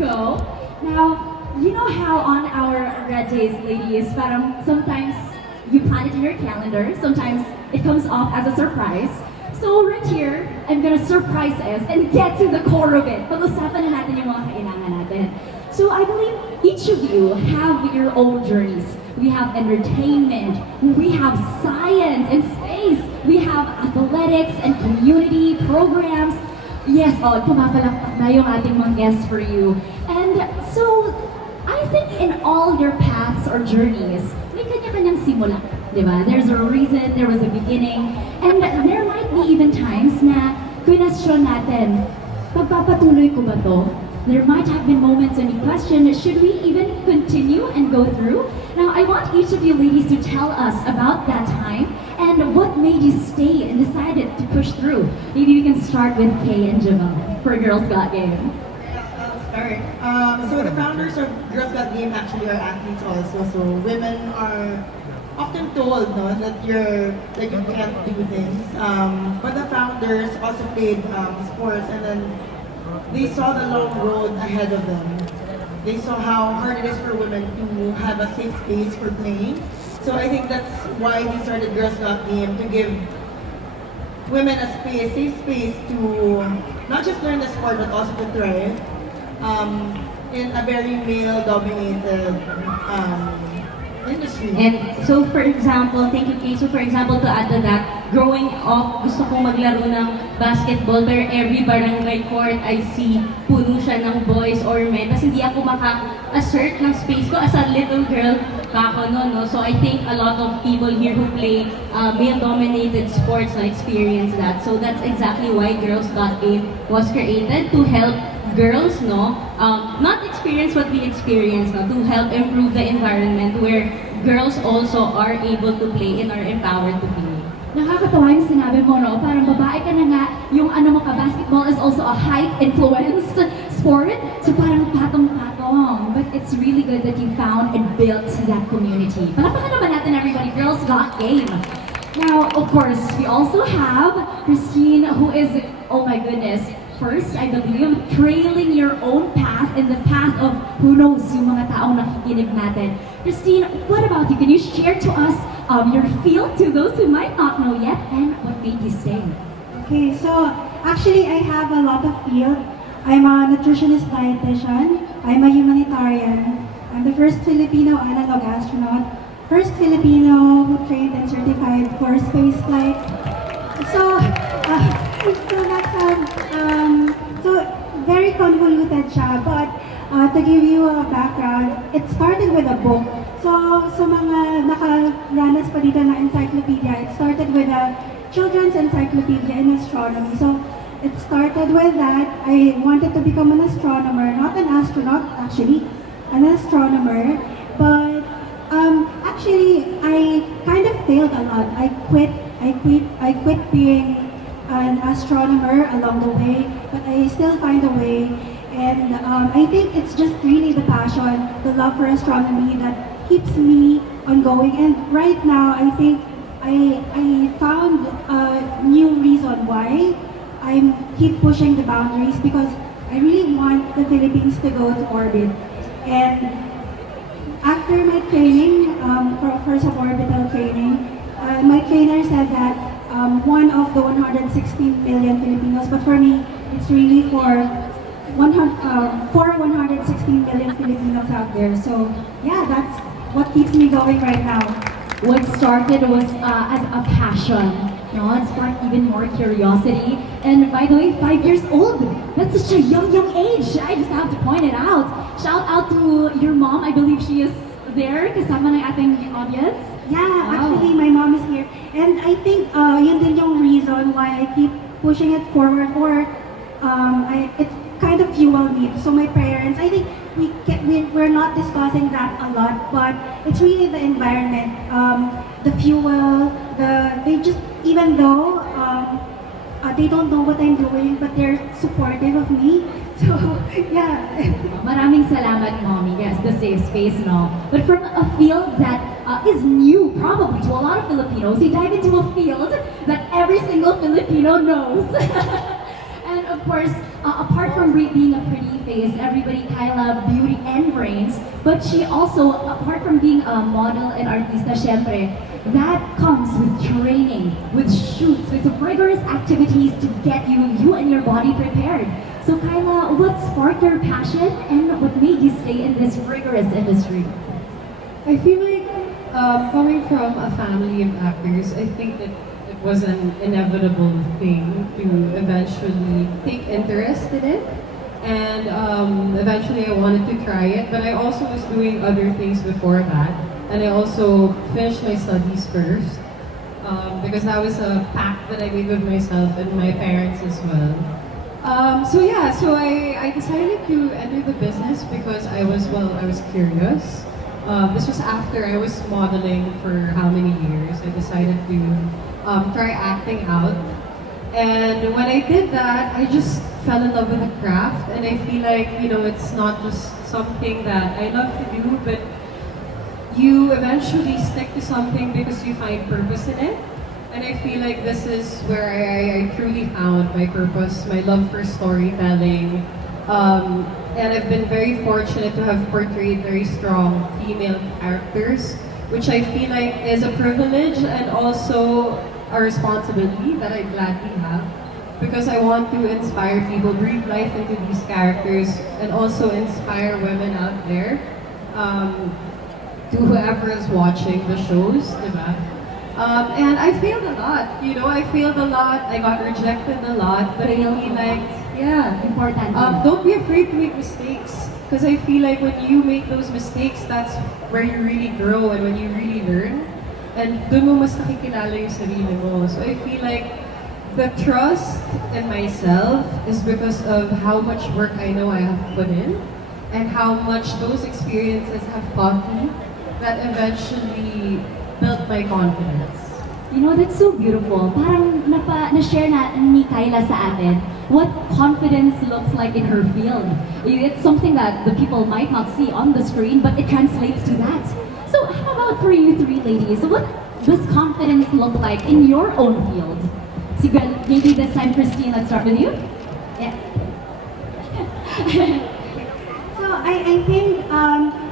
go. Now, you know how on our red days, ladies, parang sometimes you plan it in your calendar, sometimes it comes off as a surprise. So right here, I'm gonna surprise us and get to the core of it. Pag-usapan na natin yung mga kailangan natin. So I believe each of you have your own journeys. We have entertainment, we have science and space, we have athletics and community programs. Yes, pumapalakpak na yung ating mga guests for you. And so, I think in all your paths or journeys, may kanya-kanyang simula. Diba? There's a reason, there was a beginning, and there might be even times na question natin, pagpapatuloy ko ba to? There might have been moments when you question, should we even continue and go through? Now, I want each of you ladies to tell us about that time and what made you stay and decided to push through. Maybe we can start with Kay and Jamal for Girls Got Game. I'll start. So the founders of Girls Got Game actually are athletes also. So women are often told that you can't do things. But the founders also played sports, and then they saw the long road ahead of them. They saw how hard it is for women to have a safe space for playing. So I think that's why they started Girls Got Game, to give women a safe space to not just learn the sport but also to thrive in a very male-dominated industry. And so for example, thank you Kay, so for example to add to that, growing up, gusto kong maglaro ng basketball pero every barangay court I see puno siya ng boys or men, kasi hindi ako maka-assert ng space ko as a little girl pa ako noon, no? So I think a lot of people here who play male-dominated sports na experience that. So that's exactly why Girls Got Game was created, to help girls, not experience what we experience, to help improve the environment where girls also are able to play and are empowered to play. Nakakatawa yung sinabi mo, no? Parang babae ka na nga, yung ano mo ka, basketball is also a height-influenced sport. So parang patong-patong. But it's really good that you found and built that community. Palapakan naman natin everybody, Girls Got Game. Now, of course, we also have Christine, who is, oh my goodness, first, I believe, trailing your own path in the path of who knows yung mga taong nakikinig natin. Christine, what about you? Can you share to us your field to those who might not know yet and what made you stay? Okay, so actually I have a lot of field. I'm a nutritionist dietitian. I'm a humanitarian. I'm the first Filipino analog astronaut. First Filipino who trained and certified for space flight. So so very convoluted siya, but to give you a background, it started with a book. So mga nakaranas pa dito na encyclopedia, it started with a children's encyclopedia in astronomy. So it started with that. I wanted to become an astronomer, not an astronaut actually, an astronomer. But actually I kind of failed a lot. I quit being an astronomer along the way, but I still find a way. And I think it's just really the passion, the love for astronomy that keeps me on going. And right now, I think I found a new reason why I keep pushing the boundaries, because I really want the Philippines to go to orbit. And after my training, for suborbital training, my trainer said that one of the 116 million Filipinos, but for me, it's really for 116 million Filipinos out there. So yeah, that's what keeps me going right now. What started was as a passion. It sparked even more curiosity. And by the way, 5 years old. That's such a young age. I just have to point it out. Shout out to your mom. I believe she is there kasama ng ating audience. Yeah, Wow. actually my mom is here. And I think yun din yung reason why I keep pushing it forward, or it kind of fueled me. So my parents, I think we're not discussing that a lot, but it's really the environment, the fuel, they just, even though they don't know what I'm doing, but they're supportive of me. So, yeah. Maraming salamat, Mommy. Yes, the safe space, no? But from a field that is new, probably, to a lot of Filipinos, you dive into a field that every single Filipino knows. And of course, apart from being a pretty face. Everybody, Kyla, beauty and brains. But she also, apart from being a model and artista, syempre, that comes with training, with shoots, with rigorous activities to get you and your body prepared. So Kyla, what sparked your passion and what made you stay in this rigorous industry? I feel like coming from a family of actors, I think that it was an inevitable thing to eventually take interest in it. And eventually I wanted to try it, but I also was doing other things before that. And I also finished my studies first because that was a pact that I made with myself and my parents as well. So I decided to enter the business because I was curious. This was after I was modeling for how many years. I decided to try acting out. And when I did that, I just fell in love with the craft. And I feel like, it's not just something that I love to do, but you eventually stick to something because you find purpose in it. And I feel like this is where I truly found my purpose, my love for storytelling. And I've been very fortunate to have portrayed very strong female characters, which I feel like is a privilege and also a responsibility that I gladly have. Because I want to inspire people, breathe life into these characters, and also inspire women out there. To whoever is watching the shows, diba? And I failed a lot, I failed a lot, I got rejected a lot, but I feel like, yeah, Important. don't be afraid to make mistakes. Because I feel like when you make those mistakes, that's where you really grow and when you really learn. And dun mo mas nakikilala yung sarili mo. So I feel like the trust in myself is because of how much work I know I have put in and how much those experiences have taught me that eventually built my confidence. That's so beautiful. Parang na-share na ni Kyla sa atin what confidence looks like in her field. It's something that the people might not see on the screen, but it translates to that. So how about for you three ladies? What does confidence look like in your own field? So maybe this time, Christine, let's start with you. Yeah. So I think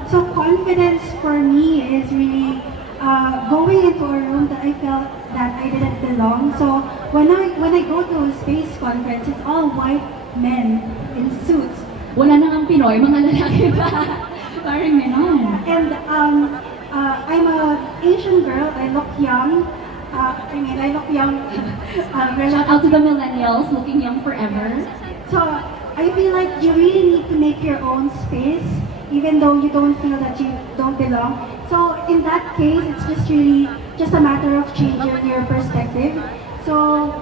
so confidence for me is really going into a room that I felt that I didn't belong. So when I go to a space conference, it's all white men in suits. Wala na ang Pinoy, mga lalaki pa. Parang ganon. And I'm a Asian girl. I look young. I look young. Shout out to the millennials, looking young forever. So I feel like you really need to make your own space, even though you don't feel that you don't belong. So in that case, it's just a matter of changing your perspective. So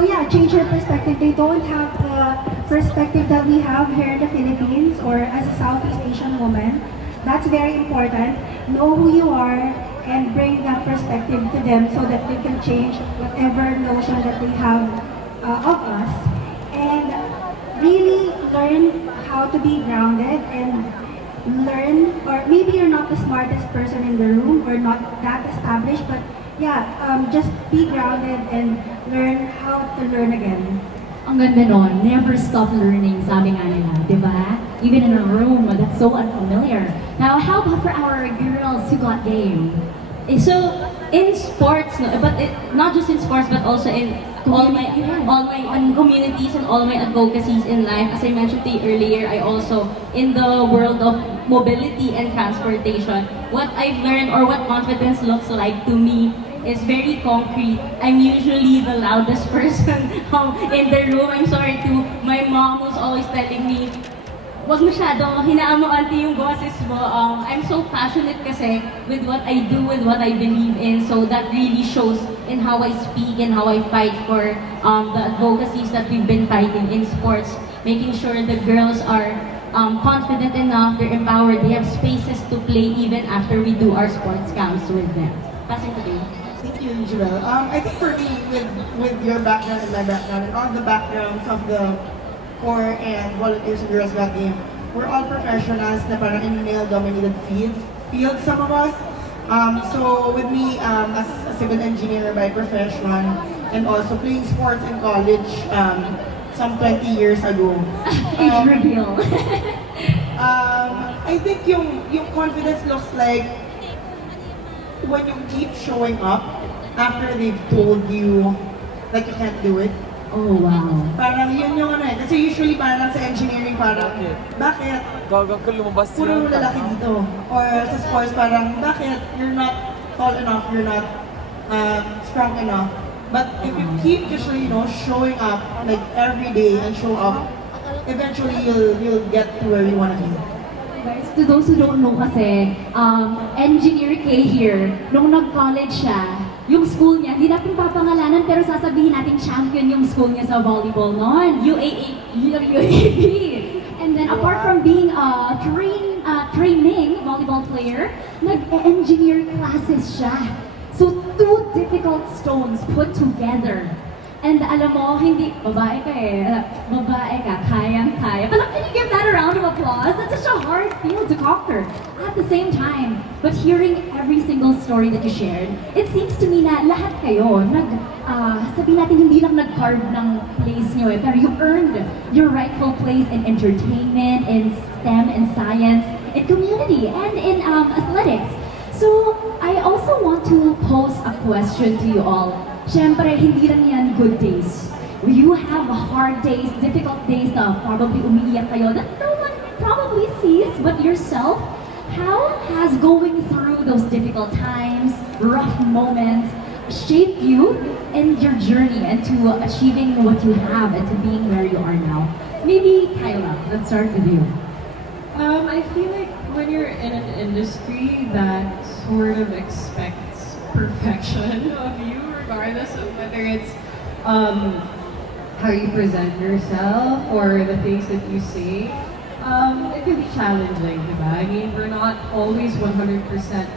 yeah, change your perspective. They don't have the perspective that we have here in the Philippines or as a Southeast Asian woman. That's very important. Know who you are and bring that perspective to them so that they can change whatever notion that they have of us. And really learn how to be grounded and learn, or maybe you're not the smartest person in the room or not that established, but yeah, just be grounded and learn how to learn again. Ang ganda nun, never stop learning, sabi nga nila, di ba? Even in a room that's so unfamiliar. Now, how about for our girls who got game? So in sports, no, but not just in sports, but also in all my communities and all my advocacies in life. As I mentioned to you earlier, I also in the world of mobility and transportation. What I've learned or what confidence looks like to me is very concrete. I'm usually the loudest person in the room. I'm sorry to my mom who's always telling me, wag masyado, hinaan mo auntie yung boses mo. I'm so passionate kasi with what I do, with what I believe in. So that really shows in how I speak and how I fight for the advocacies that we've been fighting in sports. Making sure the girls are confident enough, they're empowered, they have spaces to play even after we do our sports camps with them. Passing to you. Thank you, Joel. I think for me, with your background and my background, and all the backgrounds of the core and volunteers and Girls Got Game, we're all professionals na parang in male-dominated field, some of us. So with me, as a civil engineer by profession, and also playing sports in college, some 20 years ago. Age reveal. I think yung confidence looks like when you keep showing up after they've told you that you can't do it. Oh, wow. Parang yun yung ano eh. Kasi usually parang sa engineering parang, bakit? Gagang ka lumabas Puro lalaki dito. Or sa sports parang, bakit? You're not tall enough, you're not strong enough. But if you keep just, showing up like every day and show up, eventually you'll get to where you want to be. Guys, to those who don't know kasi, Engineer K here, nung nag-college siya, yung school niya, hindi natin papangalanan pero sasabihin natin champion yung school niya sa volleyball noon, UAAP. And then apart from being a training volleyball player, nag-engineer classes siya. So two difficult stones put together. And alam mo, hindi, babae ka, kayang-kaya. But can you give that a round of applause? That's such a hard field to conquer. At the same time, but hearing every single story that you shared, it seems to me na lahat kayo, sabihin natin hindi lang nag-carve ng place nyo pero you earned your rightful place in entertainment, in STEM, in science, in community, and in athletics. So, I also want to pose a question to you all. Siyempre, hindi lang yan good days. You have hard days, difficult days na probably umiiyak kayo that no one probably sees but yourself. How has going through those difficult times, rough moments, shaped you in your journey and to achieving what you have and to being where you are now? Maybe, Kyla, let's start with you. I feel like when you're in an industry that sort of expects perfection of you, regardless of whether it's how you present yourself or the things that you say, it can be challenging, diba? I mean, we're not always 100%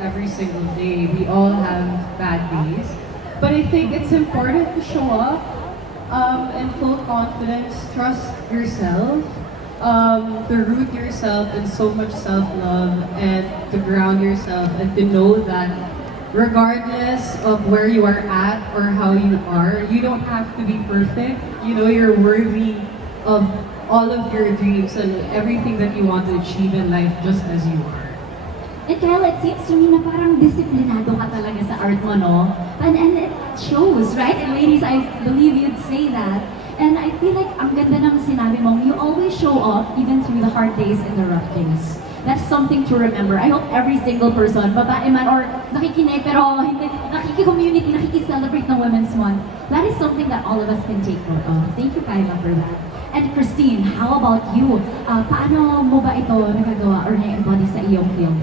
every single day. We all have bad days. But I think it's important to show up in full confidence, trust yourself, to root yourself in so much self-love and to ground yourself and to know that regardless of where you are at or how you are, you don't have to be perfect. You know, you're worthy of all of your dreams and everything that you want to achieve in life just as you are. And Kyle, it seems to me na parang disiplinado ka talaga sa art mo, no? And it shows, right? And ladies, I believe you'd say that. And I feel like ang ganda ng sinabi mo, you always show up even through the hard days and the rough days. That's something to remember. I hope every single person, babae man or nakikinig pero hindi, nakiki-community, nakiki-celebrate ng Women's Month, that is something that all of us can take note of. Thank you, Kyla, for that. And Christine, how about you? Paano mo ba ito nagagawa or na-embody sa iyong field?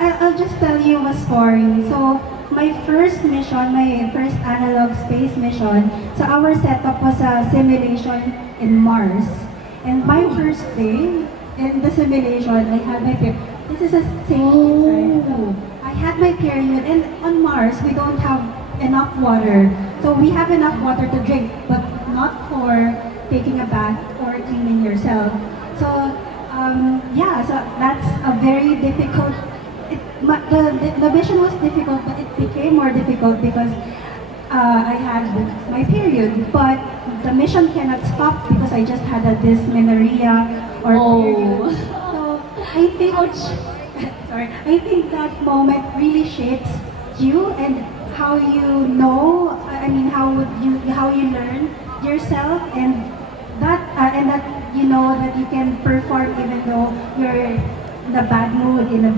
I'll just tell you a story. So, my first mission, my first analog space mission, so our setup was a simulation in Mars. And my first day in the simulation, I had my period. This is a thing, right? I had my period, and on Mars, we don't have enough water. So we have enough water to drink, but not for taking a bath or cleaning yourself. So, yeah, so that's a very difficult. The mission was difficult, but it became more difficult because I had my period. But the mission cannot stop because I just had a dysmenorrhea or period. So I think, sorry, I think that moment really shapes you and how you know. I mean, how you learn yourself and that you know that you can perform even though you're in a bad mood, in a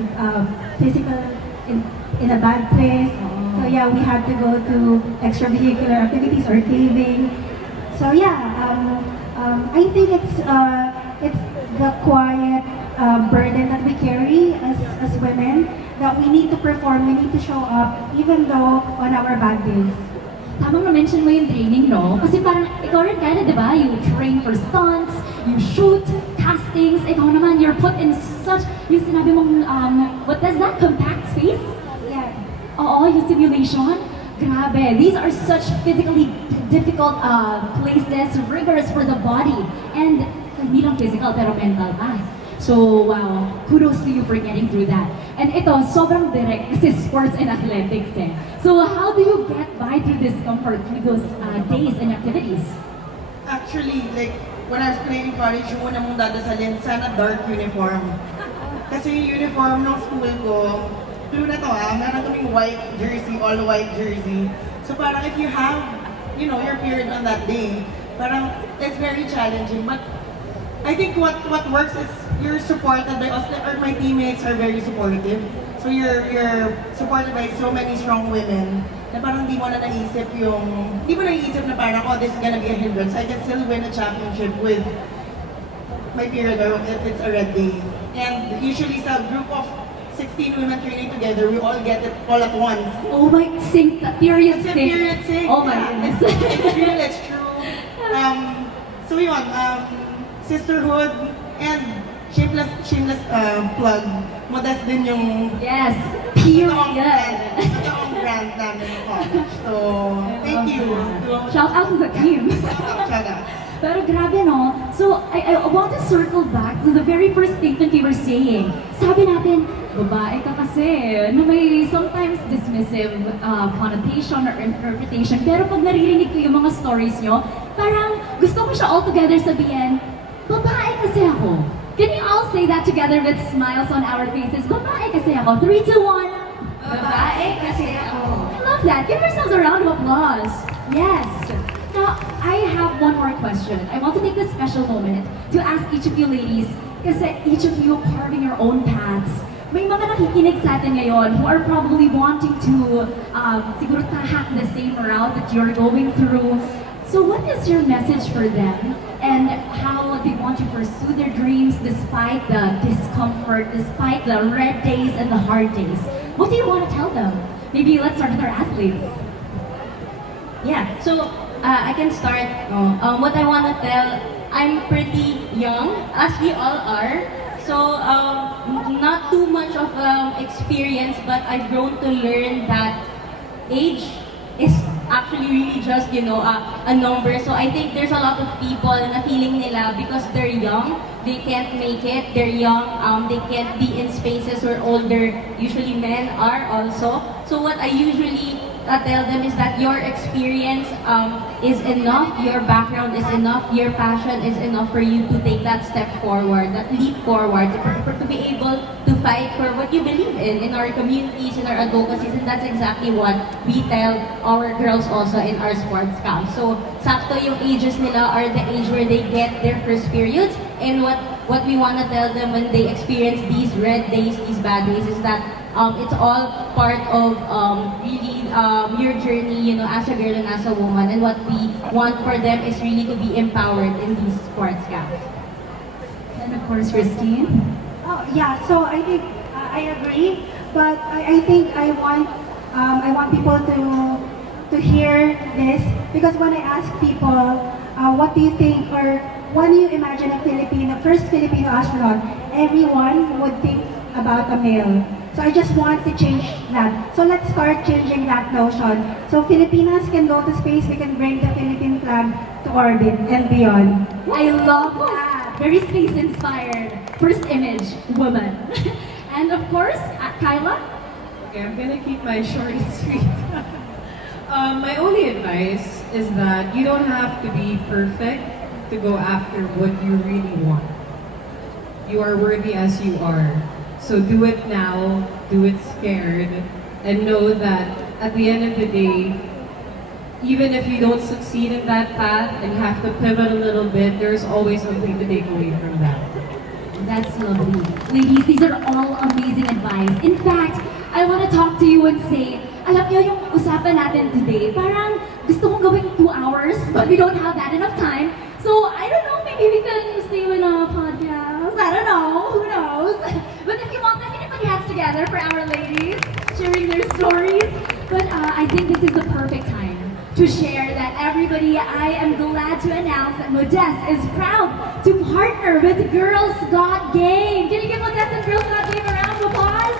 physical, in a bad place. So yeah, we had to go to extravehicular activities or caving. So yeah, I think it's the quiet burden that we carry as women that we need to perform, we need to show up even though on our bad days. Tamang na-mention mo yung training, no? Kasi parang, ikaw rin kaya, di ba? You train for stunts, you shoot, castings, ikaw naman, you're put in such, yung sinabi mong, what does that, compact space? Yeah. Oo, yung simulation. Grabe, these are such physically difficult places, rigorous for the body. And, hindi lang physical, pero mental pa. So, wow, kudos to you for getting through that. And ito, sobrang direct kasi sports and athletics eh. So, how do you get by through discomfort through those days and activities? Actually, like, when I was playing college, yung una mong dadasalin, sana dark uniform. Kasi yung uniform ng school ko, clue na to meron kaming white jersey, all white jersey. So parang if you have, you know, your period on that day, parang it's very challenging. But I think what works is you're supported by us, or my teammates are very supportive. So you're supported by so many strong women na parang hindi mo na naisip na parang, oh, this is gonna be a hindrance. I can still win a championship with my period or if it's a red day. And usually sa group of 16 women training together, we all get it all at once. Oh my, sync, period It's a sync. period sync. Oh my Yeah, goodness. it's real, it's true. So yun, sisterhood and shameless plug. Modest din yung Yes, totoong period. brand namin ng college. So, thank you. Shout out to the team. Shout out. Pero grabe no. So, I want to circle back to the very first statement you were saying. Sabi natin, babae ka kasi, na may sometimes dismissive connotation or interpretation. Pero pag naririnig ko yung mga stories nyo, parang gusto ko siya altogether sabihin, babae kasi ako. Can you all say that together with smiles on our faces? Babae kasi ako. 3, 2, 1. Babae kasi ako. I love that. Give yourselves a round of applause. Yes. Now, I have one more question. I want to take this special moment to ask each of you ladies, kasi each of you carving your own paths. May mga nakikinig sa atin ngayon who are probably wanting to siguro tahak the same route that you're going through. So what is your message for them and how they want to pursue their dreams despite the discomfort, despite the red days and the hard days? What do you want to tell them? Maybe let's start with our athletes. Yeah, so I can start. What I want to tell, I'm pretty young, as we all are. So not too much of experience, but I've grown to learn that age is actually really just, you know, a number. So I think there's a lot of people na feeling nila because they're young, they can't make it, they're young, they can't be in spaces where older, usually men are also. So what I usually tell them is that your experience is enough, your background is enough, your passion is enough for you to take that step forward, that leap forward, to be able to fight for what you believe in our communities, in our advocacies, and that's exactly what we tell our girls also in our sports camp. So, sakto yung ages nila are the age where they get their first periods, and what we want to tell them when they experience these red days, these bad days, is that it's all part of really your journey, you know, as a girl and as a woman. And what we want for them is really to be empowered in these sports camps. And of course, Christine. Oh, yeah, so I think I agree, but I think I want people to hear this, because when I ask people, what do you think, or when you imagine a Filipino, first Filipino astronaut, everyone would think about a male. So I just want to change that. So let's start changing that notion. So Filipinas can go to space, we can bring the Philippine flag to orbit and beyond. I love that. Very space inspired. First image, woman. And of course, Kyla. Okay, I'm gonna keep mine short and sweet. My only advice is that you don't have to be perfect to go after what you really want. You are worthy as you are. So do it now, do it scared, and know that at the end of the day, even if you don't succeed in that path and you have to pivot a little bit, there's always something to take away from that. That's lovely. Ladies, these are all amazing advice. In fact, I want to talk to you and say, alam niyo yung usapan natin today, parang gusto kong gawin 2 hours, but we don't have that enough time. So, I don't know, maybe we can stay with a podcast. I don't know, who knows? But if you want, then we can put your hands together for our ladies, sharing their stories. But I think this is the perfect time to share that everybody, I am glad to announce that Modest is proud to partner with Girls Got Game. Can you give Modest and Girls Got Game a round of applause?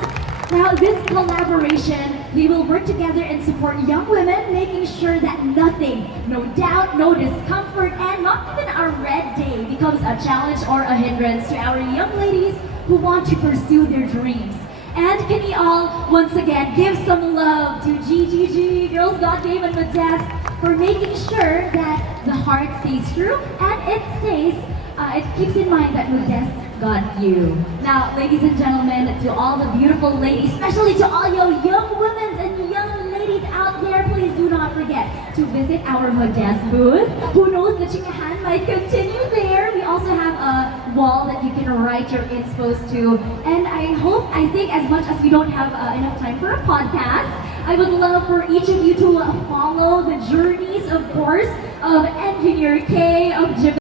Now, this collaboration, we will work together and support young women, making sure that nothing, no doubt, no discomfort, and not even a red day becomes a challenge or a hindrance to our young ladies who want to pursue their dreams. And can we all, once again, give some love to GGG, Girls Got Game, and Modest for making sure that the heart stays true and it keeps in mind that Modest got you. Now, ladies and gentlemen, to all the beautiful ladies, especially to all your young women and young ladies out there, please do not forget to visit our Modest booth. Who knows, the chikahan might continue there. We also have a wall that you can write your inspos to. And I think as much as we don't have enough time for a podcast, I would love for each of you to follow the journeys, of course, of Engineer K, of